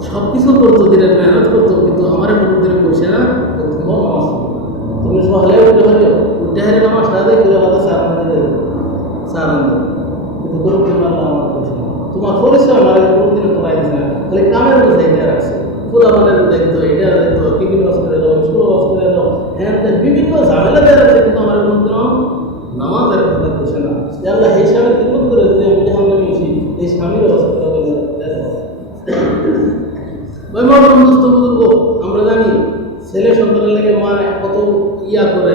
সব কিছু করতো দিনের মেহনত করতো কিন্তু আমার কোনো দিনে না তোমার নামাজ। তুমি সকালে উঠে হলে উঠে হারে নামাজ করে আমাদের সার আনন্দে সার আনন্দ কিন্তু কোনো করছে তোমার পরিশ্রম আমার কোনো দিনে করাই দিচ্ছে না। খালি কামের মধ্যে এটা রাখছে। পুরো আমাদের দেখতো এটা দেখতো টিভি বাস করে দাও স্কুল বাস করে দাও হ্যাঁ বিভিন্ন ঝামেলা দিয়ে রাখছে কিন্তু আমার কোনো নামাজের কথা করছে না যে আল্লাহ এই স্বামী কিপত করে যদি আমি জাহান নামে এসি এই স্বামীর অবস্থা করে দেখো ওই মত সমস্ত বুজুর্গ আমরা জানি ছেলে সন্তানের লাগে মা কত ইয়া করে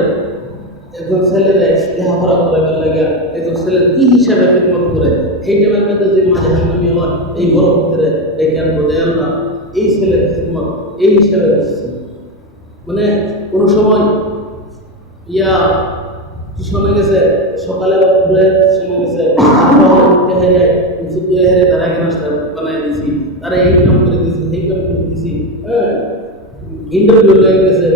একজন ছেলেরে লেখাপড়া করে বের লাগে একজন ছেলের কি হিসাবে খেদমত করে? এই টাইমের মধ্যে যে মাঝে হান্নামি হয় এই গরম ভিতরে ডেকে আনব দেয় আল্লাহ, এই ছেলের খেদমত, এই হিসাবে করছে মানে কোনো সময় ইয়া টিউশনে গেছে? সকালে বা ঘুরে সময় গেছে উঠে হেরে কিছু দিয়ে হেরে তারা আগে নাস্তা বানাই দিছি, তারা এই কাম করে দিছি এই কাম করে দিছি হ্যাঁ? ইন্টারভিউ লেগে গেছে,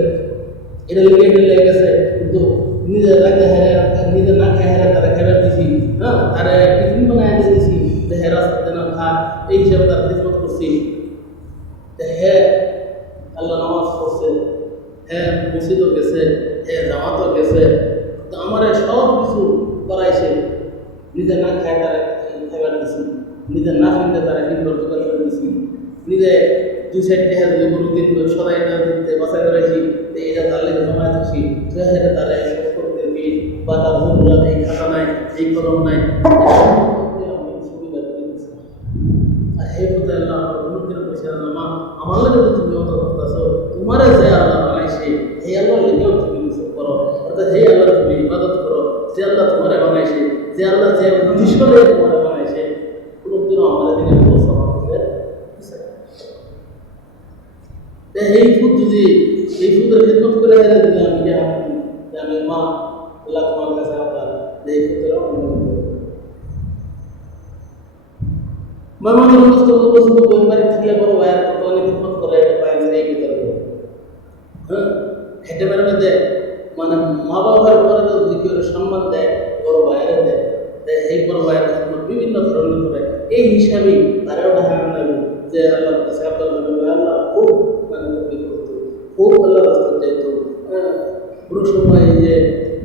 এটা লেগে গেছে, কিন্তু নিজে রাখতে হেরে দিছি হ্যাঁ তারা টিফিন বানাই দিয়েছি। যে হেরা সাথে না খা এই হিসাবে তার খিদমত করছি। হ্যাঁ আল্লাহ নামাজ পড়ছে। হ্যাঁ মসজিদও গেছে। হ্যাঁ জামাতও গেছে। তো আমার সব কিছু করাইছে। নিজে না খায় তারা খাইবার দিছি। নিজে না ফিরতে তারা কিনবার দোকান করে দিছি। নিজে দুই সাইড টেহা দুই কোনো দিন সদাই দিতে বাসায় করাইছি। তো এটা তার লেগে জমা দিচ্ছি তারা সব করতে বা তার বন্ধুরা এই খাতা এই কলম নাই এই সব আমি সুবিধা করে দিচ্ছি আর হে কোথায় আল্লাহ, আমার লাগে তুমি অত করতেছো তোমার যে আল্লাহ বানাইছে হে আল্লাহ লেগেও তুমি কিছু করো। অর্থাৎ হে আল্লাহ, তুমি ইবাদত করো। যে আল্লাহ তোমারে বানাইছে যে আল্লাহ যে উদ্দেশ্য তোমারে বানাইছে কোনোদিনও আমাদের দিনে এই ফুড যদি, এই ফুডের খেদমত করে কাছে আপনার এই ময়মনসিংহ মুখস্থ মুখস্থ বই বাড়ি থাকলে বড় ভাইয়ের কত অনেক খিদমত করে এটা পাই যে এই ভিতরে হ্যাঁ হেঁটে বেড়ে মধ্যে মানে মা বাবার উপরে তো কেউ সম্মান দেয় বড় ভাইয়ের দেয় দেয় এই বড় ভাইয়ের বিভিন্ন ধরনের করে এই হিসাবেই তারাও দেখা নেবে যে আল্লাহর কাছে আল্লাহ খুব মানে খুব আল্লাহ রাস্তা যেত কোনো সময় এই যে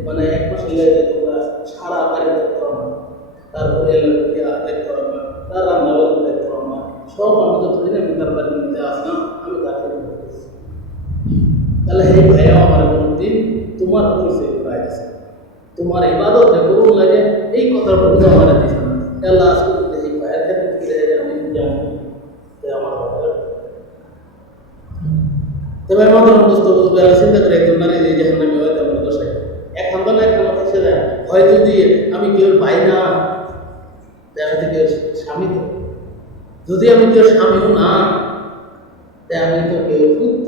মানে এক মাস লেগে যেত বা সারা বাড়ি দেখতে হবে না তারপরে এলো ইয়া দেখতে হবে না তার রান্না বান্না দেখতে হবে না সব আমি যতদিন আমি তার বাড়ির মধ্যে আসলাম আমি তাকে করতেছি তাহলে হে ভাইয়া আমার কোনদিন তোমার পরিচয় পাই দিছে ইবাদত যে করুন লাগে এই কথার প্রতি আমার দিছে না। আমি নারী যে যেখানে আমি হয়তো হয় যদি আমি কেউ পাই না দেখা থেকে স্বামী তো। যদি আমি কেউ স্বামীও না আমি তো কেউ পুত্র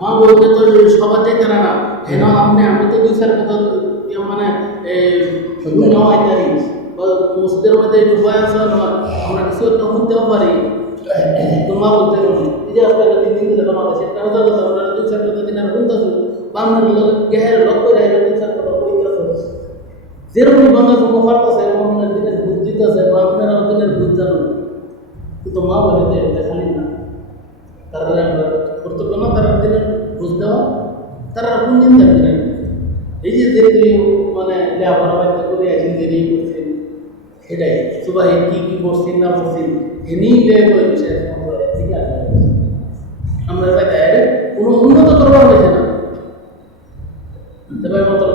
মা বললে তো সবার চাইতে না। না হেন আপনি আমি তো দুই চার কথা মানে এই নেওয়াই মসজিদের মধ্যে বয়স হয় আমরা কিছু একটা শুনতেও পারি। তো মা বলতে পারি এই যে আপনারা তিন দিন ধরে তোমার কাছে একটা কথা কথা আমরা দুই চার কথা দিন আর শুনতেছো বা আপনার লোক গেহের লক্ষ্য যায় দুই চার কথা কইতেছো যেরকম বাংলা যুব পারতেছে এরকম আপনার দিনের ভূত দিতেছে বা আপনারা দিনের ভূত জানুন কিন্তু মা বলে যে খালি না। তারা আমরা কর্তব্য তারা দিনের ঘুষ দেওয়া তারা কোন দিন দিনের এই যে দেখলি মানে লেবার বাড়িতে করে আছেন দেরি করছেন, সেটাই। সুবাহ কি কি করছেন, না করছেন এনেই লেগে বিষয় ঠিক আমরা কোনো উন্নত করবার হয়েছে না। তবে মতো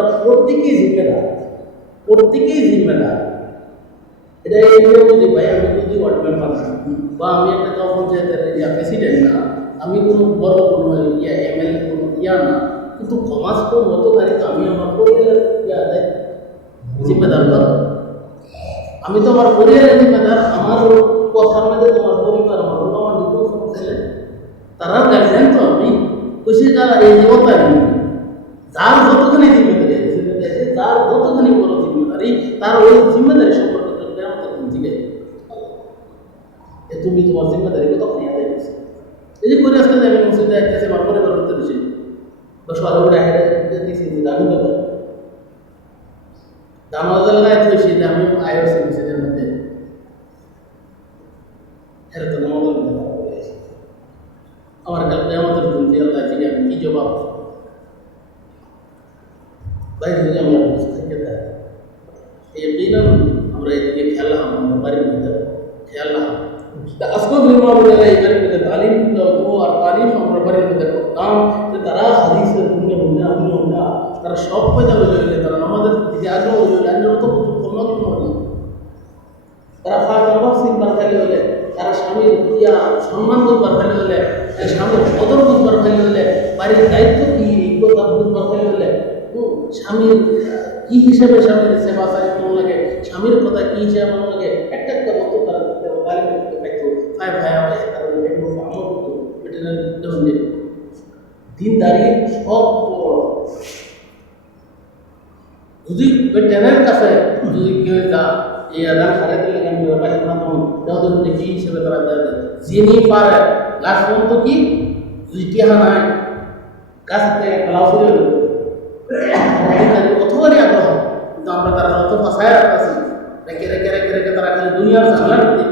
তোমরা প্রত্যেকেই জিম্মেদার প্রত্যেকেই জিম্মেদার এটা এইভাবে বুঝি ভাই, আমি যদি ওয়ার্ড মেম্বার না বা আমি একটা গাঁও পঞ্চায়েতের ইয়া প্রেসিডেন্ট না, আমি কোনো বড় কোনো ইয়া এমএলএ কোনো ইয়া না, কিন্তু সমাজ তো মতো গাড়ি তো আমি আমার পরিবারের ইয়া দেয়, জিম্মেদার তো আমি তো আমার পরিবারের জিম্মেদার, আমার কথার মধ্যে তোমার পরিবার, আমার আমার সব ছেলে। তারা গার্জেন তো আমি খুশি যারা এই দেবতা যার যতখানি জিম্মেদারি আছে জিম্মেদারি আছে, যার যতখানি জিম্মেদারি তার ওই জিম্মেদারি সম্পর্কে আমাদের কোন দিকে এ তুমি তোমার জিম্মেদারি কতখানি আদায় করছ। এই যে করে আসলে আমি মসজিদে আছে আমার পরিবার করতে দিছি। বা সকালে উঠে দিছি, যে দাবি করবে। দামাজ লাগায় তো সেটা আমি মসজিদের মধ্যে। তো করে। আমার আমাদের দিন দিয়ে আল্লাহ কি জবাব? যদি এই আমরা এদিকে খেলাম আমরা বাড়ির মধ্যে খেলাম আসমাদ মামুনেরা এই বাড়ির মধ্যে তালিম দিত আর তালিম আমরা বাড়ির তারা হাদিসের মুন্ডা পুণ্য মুন্ডা তারা সব পয়দা তারা আমাদের আগ্রহ তো কোনো কোনো তারা ফাঁক আবার সিনবার খালি হলে তারা স্বামীর ইয়া সম্মান বুঝবার খালি হলে তার স্বামীর কদর বুঝবার খালি হলে বাড়ির দায়িত্ব কি এই কথা বুঝবার খালি হলে হুম, স্বামীর, কি হিসাবে স্বামীর সেবা সারি কেমন লাগে, স্বামীর কথা কি হিসাবে লাগে, একটা একটা মতো তারা তালিম করতে পাইতো ভাই ভাই আমার তারা দিন দাঁড়িয়ে সব যদি ওই ট্রেনের কাছে, যদি কেউ যা, এই আধার সাড়ে দিলে কেন ব্যাপারে তখন দেখি হিসেবে তারা দেয়? যিনি পারে, লাস্ট পর্যন্ত কি? যদি টিহা নাই, কাছ থেকে হলো আমরা তারা অত ফাঁসায় রাখতেছি রেখে রেখে রেখে রেখে তারা খালি দুনিয়ার ঝামেলার প্রতি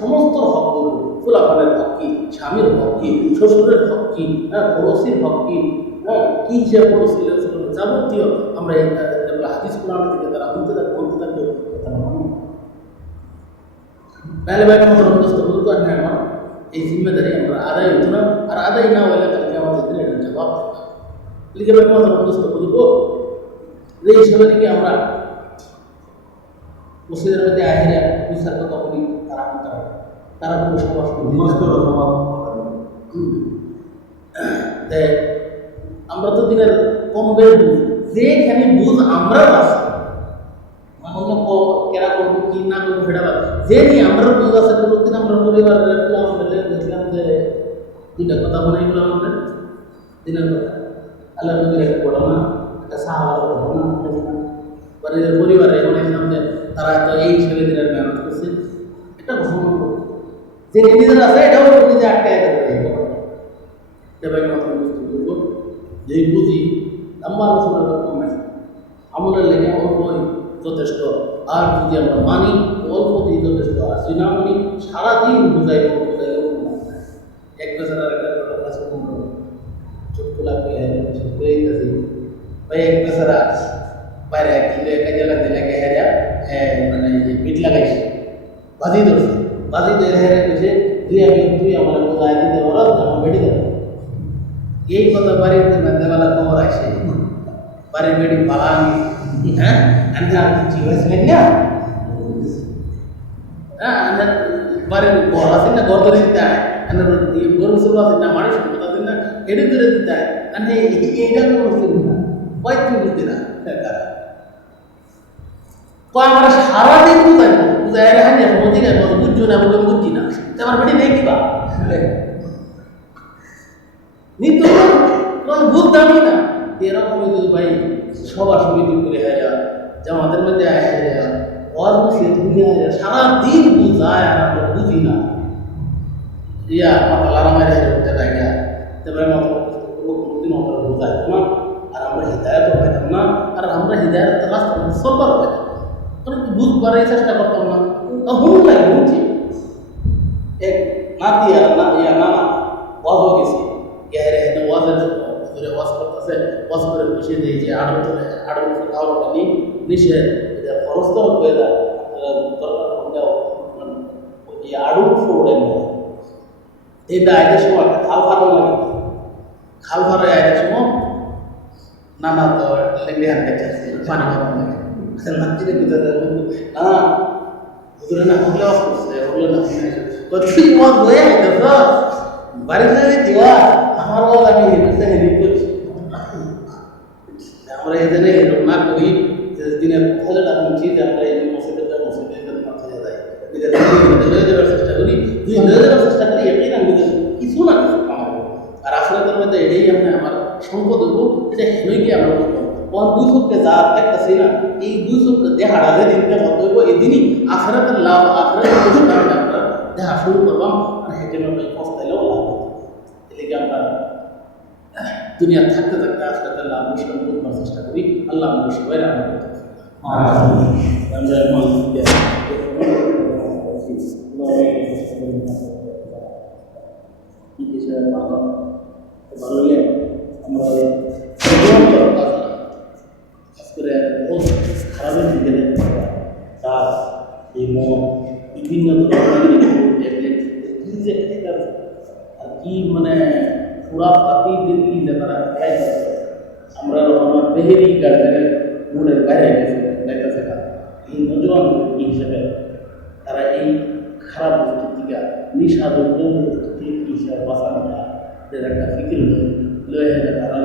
সমস্ত হকগুলো ফুলাফানের স্বামীর হক শ্বশুরের হক হ্যাঁ পড়োশির হক কি হ্যাঁ যাবতীয় আমরা ಕುರಾನ್ ತೆಗೆದಾರ ಅಂತ್ಯದ ಅಂತ್ಯದಲ್ಲಿ ಪಹಲೆ ಬಾರಿ ಬಂದಷ್ಟು ಬದುಕು ಅನ್ಯಾಯ এই জিম্মেদারি আমরা আদায় হতো না আর আদায় না হলে কালকে আমাদের দিলে এটা জবাব থাকবে লিখে বের মতো অন্তস্থ বলব যে তারা তারা তারা আমরা তো দিনের কম যেখানে বুঝ আমরাও আছে। অন্য কেরা করব, কি না করব, সেটা যে নিয়ে আমরা বুঝ আছে প্রতিদিন আমরা পরিবারের মিলে দেখলাম যে দুইটা কথা মনে গেল আমাদের। দিনের কথা। আল্লাহ নবীর একটা ঘটনা একটা সাহাবার ঘটনা দেখলাম বাড়ির পরিবারে দেখলাম যে তারা তো এই হিসেবে দিনের মেহনত করছে। এটা ঘটনা যে নিজেদের আছে, এটাও নিজে আটকায় দেবে। দেবেন মতো বুঝতে বুঝব যেই বুঝি লম্বা আলোচনা করতাম না আমলের লেগে অল্পই যথেষ্ট। আর যদি আমরা মানি, তো অল্পতেই যথেষ্ট। আর যদি না মানি, সারাদিন বুঝাইব বুঝাইব এক আর একটা গেছি এক বাইরে হ্যাঁ মানে লাগাইছে। বাজি ধরছে। বাজি হেরে কইছে, তুই আমি তুই আমার বোঝাই দিতে পারো আমার বেড়ে দেবো এই কথা বাড়ির দেওয়ালা খবর আসে বাড়ির বেড়ি পালানি। হ্যাঁ? কিছু হয়েছিলেন না। হ্যাঁ আমরা বাড়ির ঘর আছে না, ঘর ধরে দিতে হয়। আমরা গরু শুরু আছে না, মানুষ কথা আছে না, এডে ধরে দিতে হয়। মানে এইটা কোনো না। কয় তুমি বুঝতে না কয় সারাদিন বুঝাই বুঝাই হ্যাঁ গাই বুঝছ না বুঝো না। আমার বেটি নেই কিবা নিত্য কোনো ভুল দামি না। এরকম যদি ভাই সভা সমিতি করে হেরা জামাতের মধ্যে হেরা ওয়াজ মসজিদ ঘুরে হেরা সারাদিন বুঝায় আর আমরা বুঝি না। ইয়া মাথা লারা মারে হেরে উঠতে থাকে তবে মতো কোনোদিন আমরা বোঝাই না। আর আমরা হৃদায়ত পাইতাম না আর আমরা হৃদায়ত রাস্তা চলবার পাইতাম কারণ বুঝবার চেষ্টা করতাম না। হুম লাগে বুঝছি নাতি আর না, ইয়া নানা ওয়াজও গেছি। ওয়াজের ধরে ওয়াজ করতেছে ওয়াজ করে বসে দিয়ে যে আড়ু ধরে আড়ু খাওয়াটা নি নিষে এটা খরচ তো হয়ে যায়। ফোড়ে আইতে সময় খাল ফাটো লাগে। খাল ফাটো আইতে সময় নানা তো পানি খাওয়া লাগে। না হুজুরে না হলে অফ করছে হলে না তুই মন গেছ? বাড়িতে দিওয়া আমার বল আমি হেঁটে হেঁটে করছি আমরা এখানে এরকম না করি যে দিনের কোথাও আমি ঠিক আমরা এই মসজিদে যাই মসজিদে মাথায় যাই যাওয়ার চেষ্টা করি হয়ে যাওয়ার চেষ্টা করি এটাই না নিজের কিছু না আর আসলে এটাই আমি আমার সম্পদ হব এটা হেনইকে আমরা করব কোন দুই যা যে লাভ আখরাতের আমরা দেখা শুরু করবাম আমরা পস্তাইলেও লাভ হতো এদিকে আমরা দুনিয়া থাকতে থাকতে আজকে তাহলে আমরা সবাই করবার চেষ্টা করি। আল্লাহ আমাদের সবাই করতে ভালো মানে পুরা পাতিদের কি যে তারা খাই আমরা আমার বেহেরি গার্জেনের মোড়ের বাইরে গেছে। দেখতেছে না এই ব্যক্তি হিসেবে তারা এই খারাপ বস্তু থেকে নিশা দ্রব্য বস্তু থেকে কি হিসাবে বাঁচানো এদের একটা ফিকির লয় তারা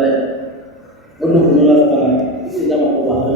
অন্য কোনো রাস্তা নাই যেমন ভালো